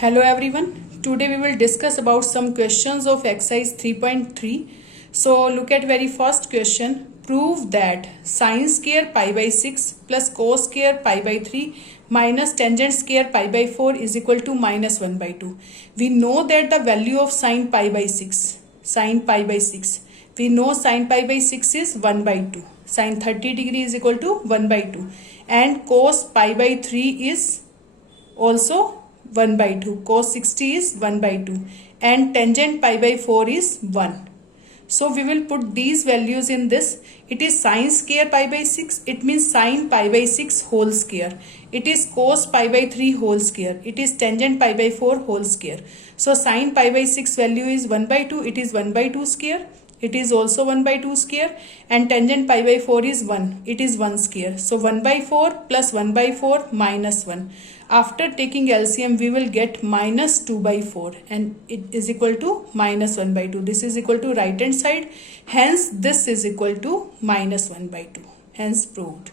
Hello everyone. Today we will discuss about some questions of exercise 3.3. So look at very first question. Prove that sine square pi by 6 plus cos square pi by 3 minus tangent square pi by 4 is equal to minus 1 by 2. We know that the value of sine pi by 6. Sine pi by 6. We know sine pi by 6 is 1 by 2. Sine 30 degree is equal to 1 by 2. And cos pi by 3 is also 1 by 2. Cos 60 is 1 by 2 and tangent pi by 4 is 1. So we will put these values in this. It is sine square pi by 6. It means sine pi by 6 whole square. It is cos pi by 3 whole square. It is tangent pi by 4 whole square. So sine pi by 6 value is 1 by 2. It is 1 by 2 square. It is also 1 by 2 square and tangent pi by 4 is 1. It is 1 square. So 1 by 4 plus 1 by 4 minus 1. After taking LCM, we will get minus 2 by 4 and it is equal to minus 1 by 2. This is equal to right hand side. Hence, this is equal to minus 1 by 2. Hence, proved.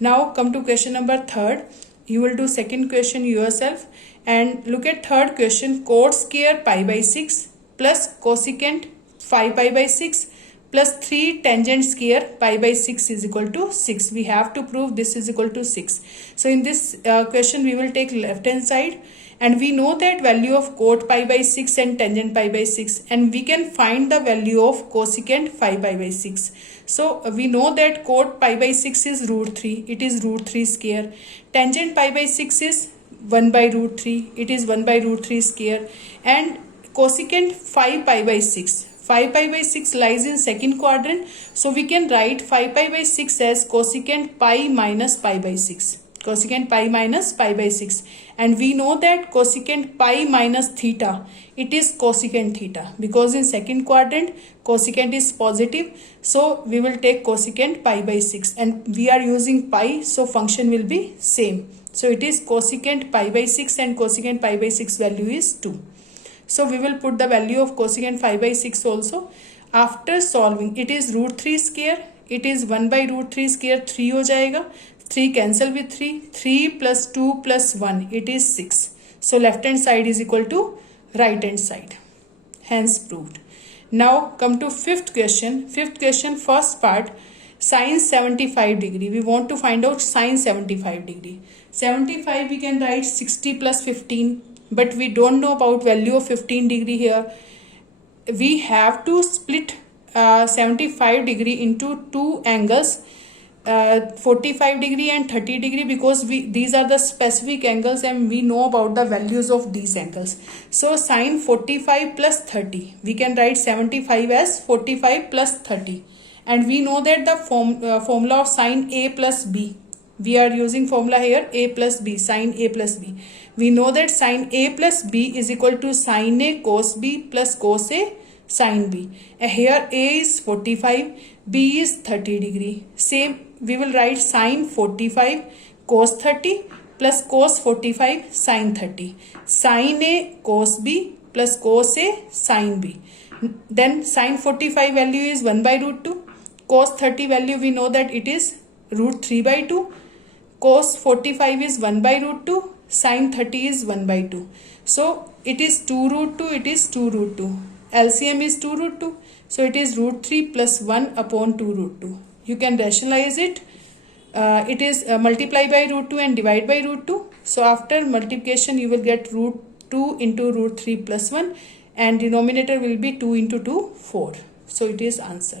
Now, come to question number 3rd. You will do second question yourself and look at third question. Cot square pi by 6 plus cosecant 5 pi by 6 plus 3 tangent square pi by 6 is equal to 6. We have to prove this is equal to 6. So in this question we will take left hand side and we know that value of cot pi by 6 and tangent pi by 6 and we can find the value of cosecant 5 pi by 6. So we know that cot pi by 6 is root 3. It is root 3 square. Tangent pi by 6 is 1 by root 3. It is 1 by root 3 square and cosecant 5 pi by 6. 5 pi by 6 lies in second quadrant. So we can write 5 pi by 6 as cosecant pi minus pi by 6. Cosecant pi minus pi by 6. And we know that cosecant pi minus theta, it is cosecant theta. Because in second quadrant, cosecant is positive. So we will take cosecant pi by 6. And we are using pi, so function will be same. So it is cosecant pi by 6 and cosecant pi by 6 value is 2. So we will put the value of cosecant 5 by 6 also. After solving, it is root 3 square. It is 1 by root 3 square 3 हो जाएगा. 3 cancel with 3. 3 plus 2 plus 1. It is 6. So left hand side is equal to right hand side. Hence proved. Now come to fifth question. Fifth question first part. Sine 75 degree. We want to find out sine 75 degree. 75 we can write 60 plus 15. But we don't know about value of 15 degree here. We have to split 75 degree into two angles, 45 degree and 30 degree because these are the specific angles and we know about the values of these angles. So sine 45 plus 30. We can write 75 as 45 plus 30. And we know that the formula of sine A plus B. We are using formula here A plus B, sine A plus B. We know that sine A plus B is equal to sine A cos B plus cos A sine B. Here A is 45, B is 30 degree. Same, we will write sine 45 cos 30 plus cos 45 sine 30. Sine A cos B plus cos A sine B. Then sine 45 value is 1 by root 2. Cos 30 value we know that it is root 3 by 2. Cos 45 is 1 by root 2. Sine 30 is 1 by 2. So it is 2 root 2. It is 2 root 2. LCM is 2 root 2. So it is root 3 plus 1 upon 2 root 2. You can rationalize it. It is multiply by root 2 and divide by root 2. So after multiplication you will get root 2 into root 3 plus 1 and denominator will be 2 into 2, 4. So it is answer.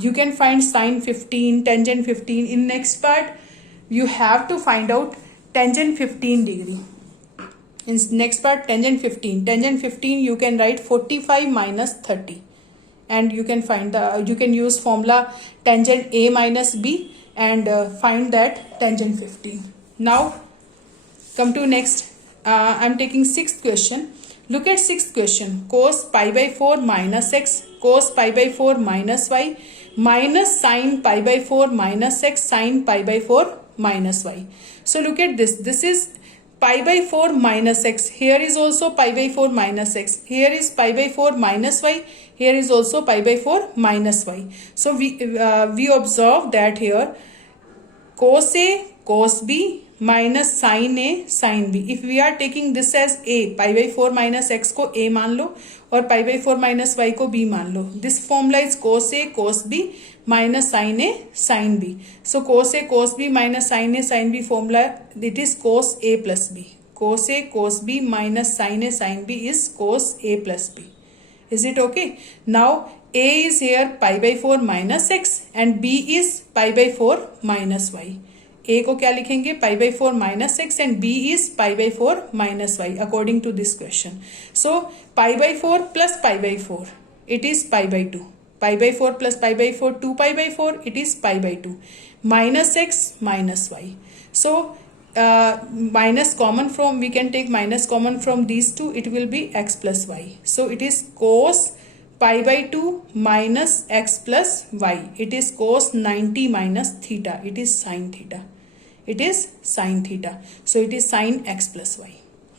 You can find sine 15, tangent 15. In next part you have to find out tangent 15 degree. In next part tangent 15. Tangent 15 you can write 45 minus 30. And you can find you can use formula tangent A minus B and find that tangent 15. Now come to next. I am taking sixth question. Look at sixth question. Cos pi by 4 minus x cos pi by 4 minus y minus sine pi by 4 minus x sine pi by 4 minus y. So look at this. This is pi by 4 minus x. Here is also pi by 4 minus x. Here is pi by 4 minus y. Here is also pi by 4 minus y. So we observe that here cos A cos B minus sin a sin b. If we are taking this as a, pi by 4 minus x को a मान लो और pi by 4 minus y को b मान लो. This formula is cos a cos b minus sin a sin b. So cos a cos b minus sin a sin b formula, it is cos a plus b. Cos a cos b minus sin a sin b is cos a plus b. Is it okay? Now a is here pi by 4 minus x and b is pi by 4 minus y. a को क्या लिखेंगे, pi by 4 minus x and b is pi by 4 minus y according to this question. So pi by 4 plus pi by 4 it is pi by 2. Pi by 4 plus pi by 4 2 pi by 4 it is pi by 2 minus x minus y. So minus common from, we can take minus common from these two, it will be x plus y. So it is cos pi by 2 minus x plus y. It is cos 90 minus theta. It is sin theta. It is sin theta. So it is sin x plus y.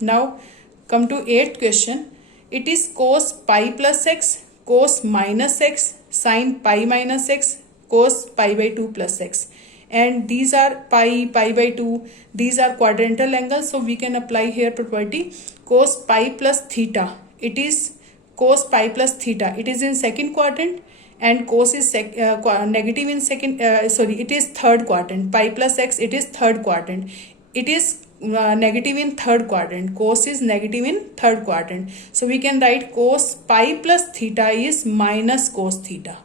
Now come to 8th question. It is cos pi plus x, cos minus x, sin pi minus x, cos pi by 2 plus x. And these are pi by 2. These are quadrantal angles. So we can apply here property cos pi plus theta. It is cos pi plus theta. It is in second quadrant and cos is negative in second, it is third quadrant. Pi plus x, it is third quadrant. It is negative in third quadrant. Cos is negative in third quadrant. So we can write cos pi plus theta is minus cos theta.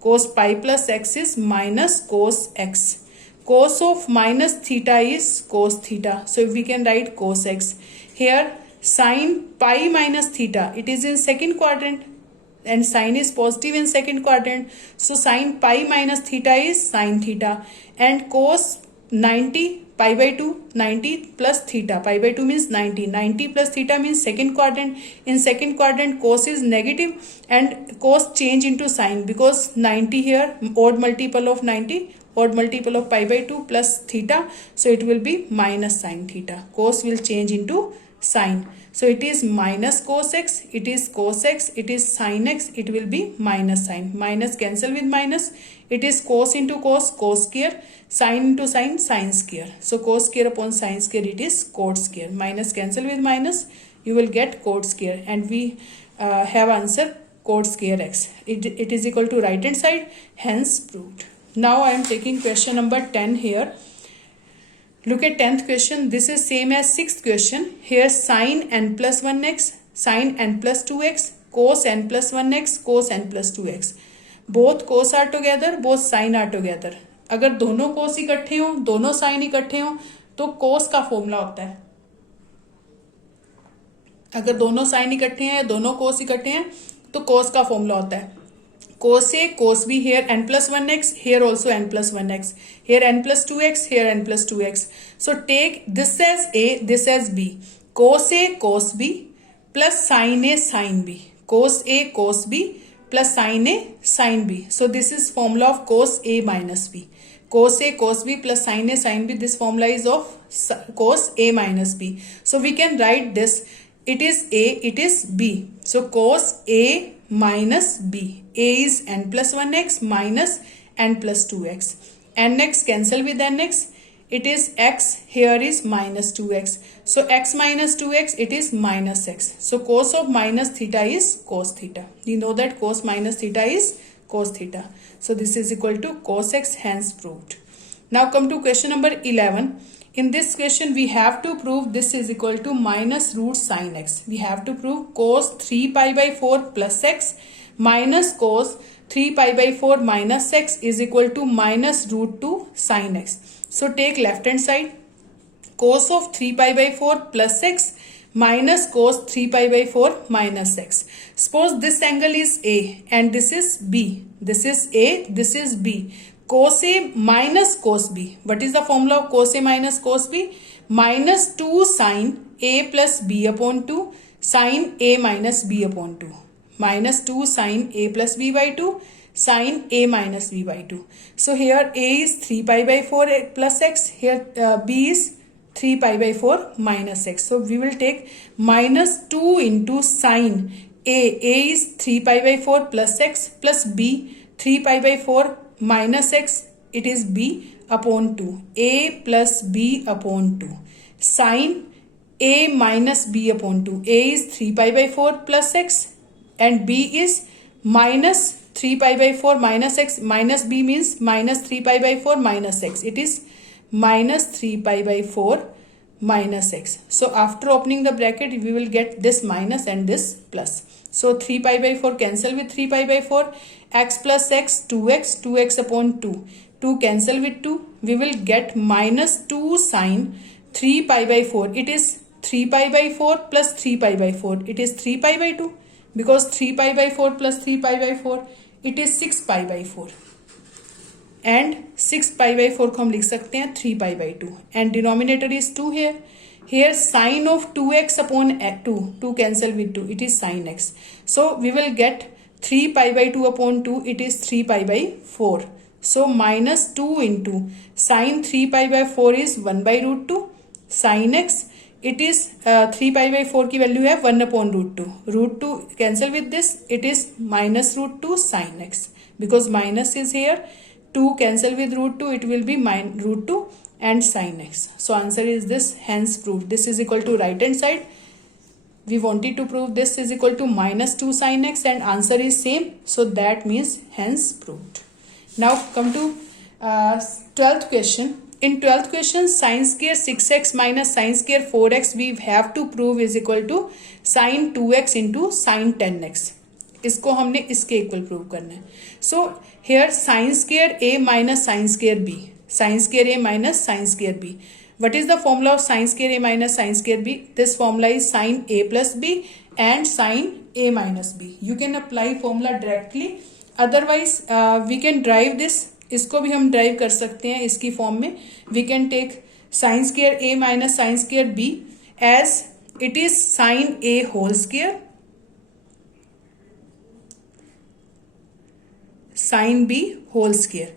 Cos pi plus x is minus cos x. Cos of minus theta is cos theta. So we can write cos x. Here sin pi minus theta, it is in second quadrant and sin is positive in second quadrant. So sin pi minus theta is sin theta. And cos 90 pi by 2, 90 plus theta. Pi by 2 means 90. 90 plus theta means second quadrant. In second quadrant cos is negative and cos change into sin because 90 here, odd multiple of 90, odd multiple of pi by 2 plus theta. So it will be minus sin theta. Cos will change into sin. So it is minus cos x, it is cos x, it is sin x, it will be minus sin. Minus cancel with minus. It is cos into cos, cos square, sin into sin, sin square. So cos square upon sin square, it is cot square. Minus cancel with minus, you will get cot square and we have answer cot square x. It is equal to right hand side, hence proved. Now I am taking question number 10 here. Look at 10th question. This is same as 6th question. Here sin n plus 1x, sin n plus 2x, cos n plus 1x, cos n plus 2x. Both cos are together, both sin are together. अगर दोनों cos इकट्ठे हो, दोनों sin इकट्ठे हो तो cos का formula होता है. अगर दोनों sin इकट्ठे हैं, दोनों cos इकट्ठे हैं तो cos का फॉर्मूला होता है cos a cos b. Here n plus 1x, here also n plus 1x, here n plus 2x, here n plus 2x. So take this as a, this as b. Cos a cos b plus sin a sin b. Cos a cos b plus sin a sin b. So this is formula of cos a minus b. Cos a cos b plus sin a sin b. This formula is of cos a minus b. So we can write this. It is a, it is b. So cos a minus b. A is n plus 1x minus n plus 2x. Nx cancel with nx. It is x. Here is minus 2x. So x minus 2x, it is minus x. So cos of minus theta is cos theta. You know that cos minus theta is cos theta. So this is equal to cos x, hence proved. Now come to question number 11. In this question, we have to prove this is equal to minus root sin x. We have to prove cos 3 pi by 4 plus x minus cos 3 pi by 4 minus x is equal to minus root 2 sin x. So take left hand side. Cos of 3 pi by 4 plus x minus cos 3 pi by 4 minus x. Suppose this angle is A and this is B. This is A, this is B. Cos A minus cos B. What is the formula of cos A minus cos B? Minus 2 sin A plus B upon 2 sin A minus B upon 2. Minus 2 sin A plus B by 2 sin A minus B by 2. So here A is 3 pi by 4 plus x. Here B is 3 pi by 4 minus x. So we will take minus 2 into sin A. A is 3 pi by 4 plus x plus B 3 pi by 4 minus x it is b upon 2. A plus b upon 2. Sine a minus b upon 2. A is 3 pi by 4 plus x and b is minus 3 pi by 4 minus x. Minus b means minus 3 pi by 4 minus x. It is minus 3 pi by 4 minus x. So after opening the bracket, we will get this minus and this plus. So 3 pi by 4 cancel with 3 pi by 4. X plus x, 2x, 2x upon 2. 2 cancel with 2. We will get minus 2 sine 3 pi by 4. It is 3 pi by 4 plus 3 pi by 4. It is 3 pi by 2. Because 3 pi by 4 plus 3 pi by 4, it is 6 pi by 4. And 6 pi by 4 को हम लिख सकते हैं 3 pi by 2. And denominator is 2 here. Here sine of 2x upon 2. 2 cancel with 2. It is sine x. So we will get 3 pi by 2 upon 2. It is 3 pi by 4. So minus 2 into sine 3 pi by 4 is 1 by root 2. Sine x, it is 3 pi by 4 की value है 1 upon root 2. Root 2 cancel with this. It is minus root 2 sine x. Because minus is here. 2 cancel with root 2. It will be root 2 and sine x. So answer is this. Hence proved. This is equal to right hand side. We wanted to prove this is equal to minus 2 sine x and answer is same. So that means hence proved. Now come to 12th question. In 12th question, sine square 6x minus sine square 4x we have to prove is equal to sine 2x into sine 10x. इसको हमने इसके equal prove करना है. So here sine square a minus sine square b. Sine square a minus sine square b. What is the formula of sin square a minus sin square b? This formula is sin a plus b and sin a minus b. You can apply formula directly. Otherwise, we can derive this. इसको भी हम drive कर सकते हैं इसकी form में. We can take sin square a minus sin square b as it is sin a whole square sin b whole square.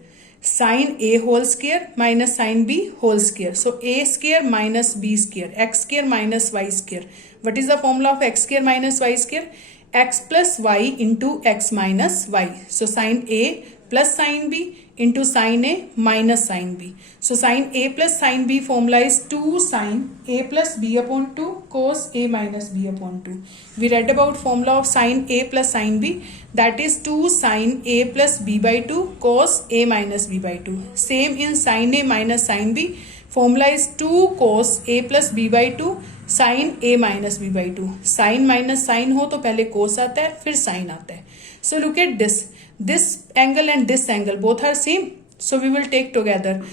Sin a whole square minus sin b whole square. So a square minus b square. X square minus y square. What is the formula of x square minus y square? X plus y into x minus y. So sin a plus sin b into sin a minus sin b. So sin a plus sin b formula is 2 sin a plus b upon 2 cos a minus b upon 2. We read about formula of sin a plus sin b, that is 2 sin a plus b by 2 cos a minus b by 2. Same in sin a minus sin b, formula is 2 cos a plus b by 2 sin a minus b by 2. Sin minus sin हो तो पहले cos आता है फिर sin आता है. So look at this. This angle and this angle both are same. So we will take together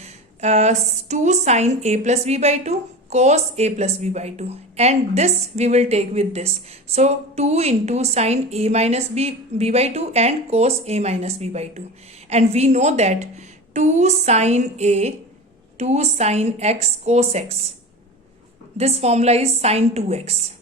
2 sin a plus b by 2 cos a plus b by 2. And this we will take with this. So 2 into sin a minus b by 2 and cos a minus b by 2. And we know that 2 sin a, 2 sin x cos x. This formula is sin 2x.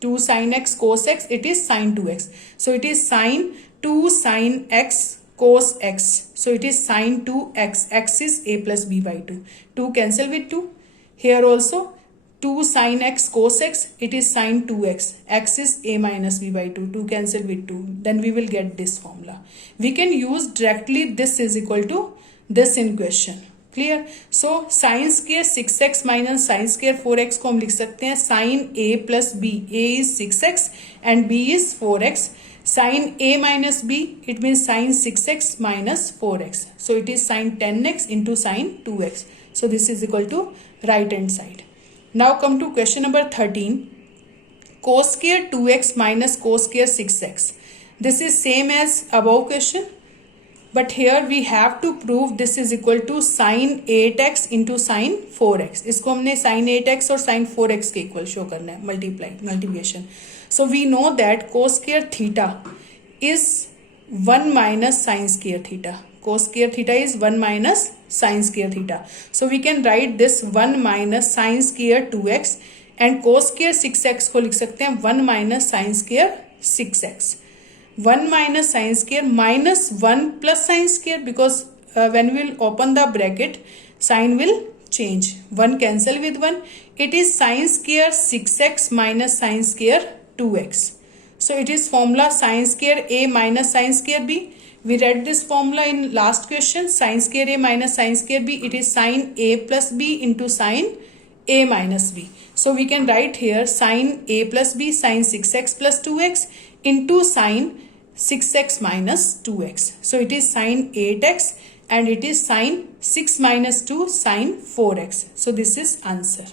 2 sin x cos x, it is sin 2x. So it is sin 2 sin x cos x. So it is sin 2x. X is a plus b by 2. 2 cancel with 2. Here also 2 sin x cos x. It is sin 2x. X is a minus b by 2. 2 cancel with 2. Then we will get this formula. We can use directly this is equal to this in question. Clear? So sin square 6x minus sin square 4x को हम लिख सकते हैं sin a plus b. A is 6x and b is 4x. Sin a minus b, it means sin 6x minus 4x. So it is sin 10x into sin 2x. So this is equal to right hand side. Now come to question number 13. Cos square 2x minus cos square 6x. This is same as above question. But here we have to prove this is equal to sin 8x into sin 4x. इसको हमने sin 8x और sin 4x के equal show करना है, multiplication. So we know that cos square theta is 1 minus sin square theta. Cos square theta is 1 minus sin square theta. So we can write this 1 minus sin square 2x and cos square 6x को लिख सकते हैं 1 minus sin square 6x. 1 minus sin square minus 1 plus sin square, because when we will open the bracket, sign will change. 1 cancel with 1. It is sin square 6x minus sin square 2x. So it is formula sin square a minus sin square b. We read this formula in last question. Sin square A minus sin square B. It is sin A plus B into sin A minus B. So we can write here sin A plus B sin 6x plus 2x into sin 6x minus 2x. So it is sin 8x and it is sin 6 minus 2 sin 4x. So this is answer.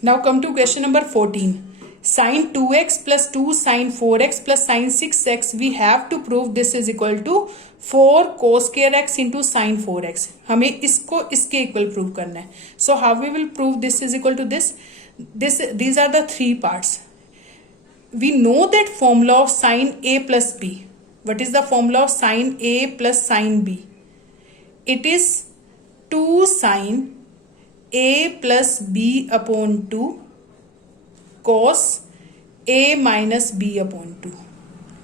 Now come to question number 14. Sin 2x plus 2 sin 4x plus sin 6x. We have to prove this is equal to 4 cos square x into sin 4x. हमें इसको इसके equal prove करना है. So how we will prove this is equal to this? These are the three parts. We know that formula of sin A plus B. What is the formula of sin A plus sin B? It is 2 sin A plus B upon 2 cos A minus B upon 2.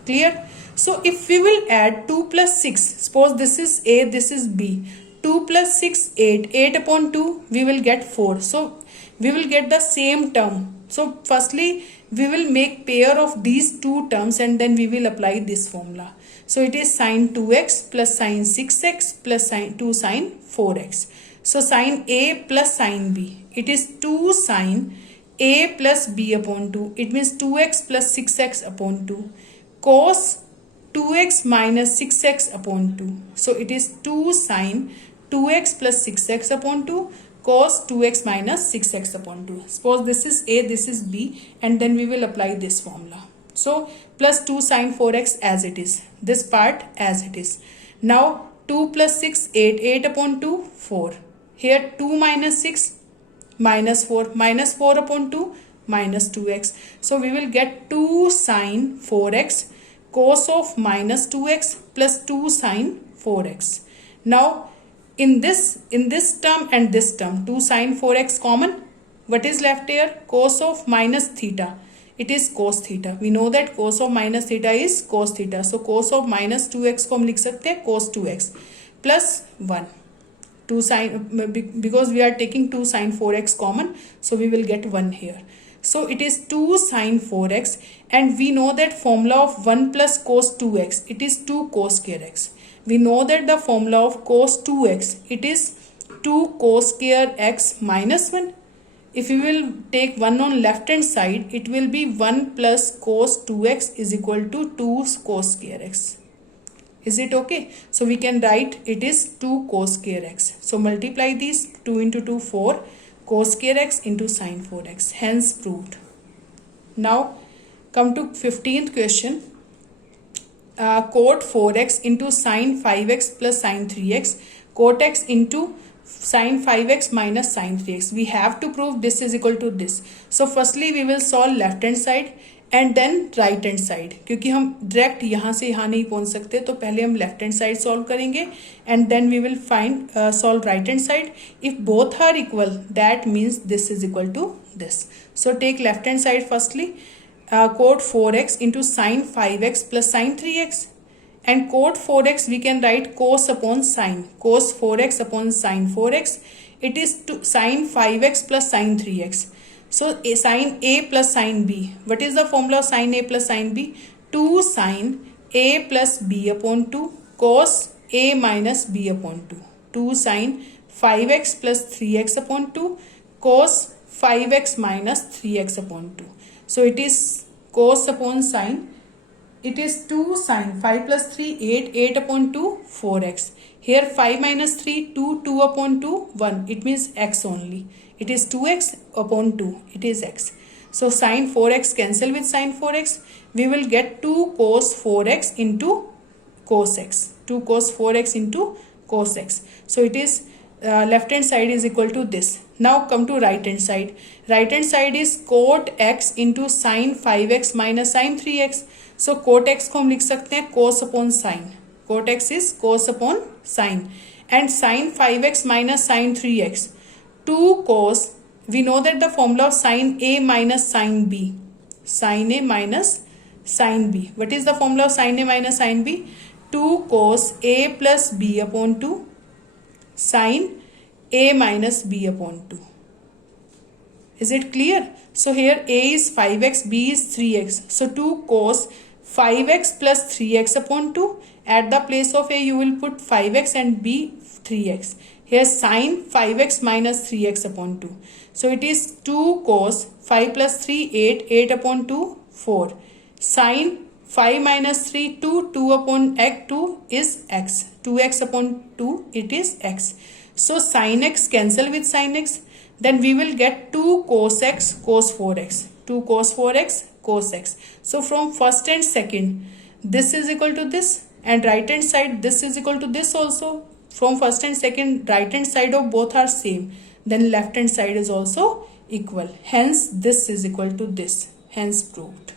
Clear? So if we will add 2 plus 6, suppose this is A, this is B. 2 plus 6, 8. 8 upon 2, we will get 4. So we will get the same term. So firstly, we will make pair of these two terms and then we will apply this formula. So it is sin 2x plus sin 6x plus sin 2 sin 4x. So sin A plus sin B. It is 2 sin A plus B upon 2. It means 2x plus 6x upon 2. Cos 2x minus 6x upon 2. So it is 2 sin 2x plus 6x upon 2 cos 2x minus 6x upon 2. Suppose this is A, this is B, and then we will apply this formula. So plus 2 sin 4x as it is. This part as it is. Now 2 plus 6, 8. 8 upon 2, 4. Here 2 minus 6, minus 4. Minus 4 upon 2, minus 2x. So we will get 2 sin 4x cos of minus 2x plus 2 sin 4x. Now in this term and this term, 2 sin 4x common. What is left here? Cos of minus theta. It is cos theta. We know that cos of minus theta is cos theta. So cos of minus 2x को हम लिख सकते हैं cos 2x plus 1. 2 sin, because we are taking 2 sin 4x common, so we will get 1 here. So it is 2 sin 4x, and we know that formula of 1 plus cos 2x, it is 2 cos square x. We know that the formula of cos 2x, it is 2 cos square x minus 1. If we will take 1 on left hand side, it will be 1 plus cos 2x is equal to 2 cos square x. Is it okay? So we can write it is 2 cos square x. So multiply these, 2 into 2, 4 cos square x into sin 4x. Hence proved. Now come to 15th question. Cot 4x into sin 5x plus sin 3x. Cot x into sin 5x minus sin 3x. We have to prove this is equal to this. So firstly we will solve left hand side and then right hand side. क्योंकि हम direct यहाँ से यहाँ नहीं पहुँच सकते, तो पहले हम लेफ्ट हैंड साइड सॉल्व करेंगे and then we will find solve right hand side. If both are equal, that means this is equal to this. So take left hand side firstly. Cot 4x into sin 5x plus sin 3x. And cot 4x we can write cos upon sin. Cos 4x upon sin 4x. It is sin 5x plus sin 3x. So sin A plus sin B. What is the formula of sin A plus sin B? 2 sin A plus B upon 2 cos A minus B upon 2. 2 sin 5x plus 3x upon 2 cos 5x minus 3x upon 2. So it is cos upon sin. It is 2 sin 5 plus 3, 8, 8 upon 2, 4x. Here 5 minus 3, 2, 2 upon 2, 1. It means x only. It is 2x upon 2. It is x. So sin 4x cancel with sin 4x. We will get 2 cos 4x into cos x. 2 cos 4x into cos x. So it is left hand side is equal to this. Now come to right hand side. Right hand side is cot x into sin 5x minus sin 3x. So cot x को हम लिख सकते हैं cos upon sin. Cot x is cos upon sin. And sin 5x minus sin 3x. 2 cos, we know that the formula of sin A minus sin B. Sin A minus sin B. What is the formula of sin A minus sin B? 2 cos A plus B upon 2 sin A minus B upon 2. Is it clear? So here A is 5x, B is 3x. So 2 cos 5x plus 3x upon 2. At the place of a you will put 5x and b 3x. Here sine 5x minus 3x upon 2. So it is 2 cos 5 plus 3 8, 8 upon 2 4. Sine 5 minus 3 2, 2 upon x 2 is x. 2x upon 2 it is x. So sin x cancel with sin x. Then we will get 2 cos x cos 4x. 2 cos 4x cos x. So from first and second this is equal to this, and right hand side this is equal to this also. From first and second right hand side of both are same. Then left hand side is also equal. Hence this is equal to this. Hence proved.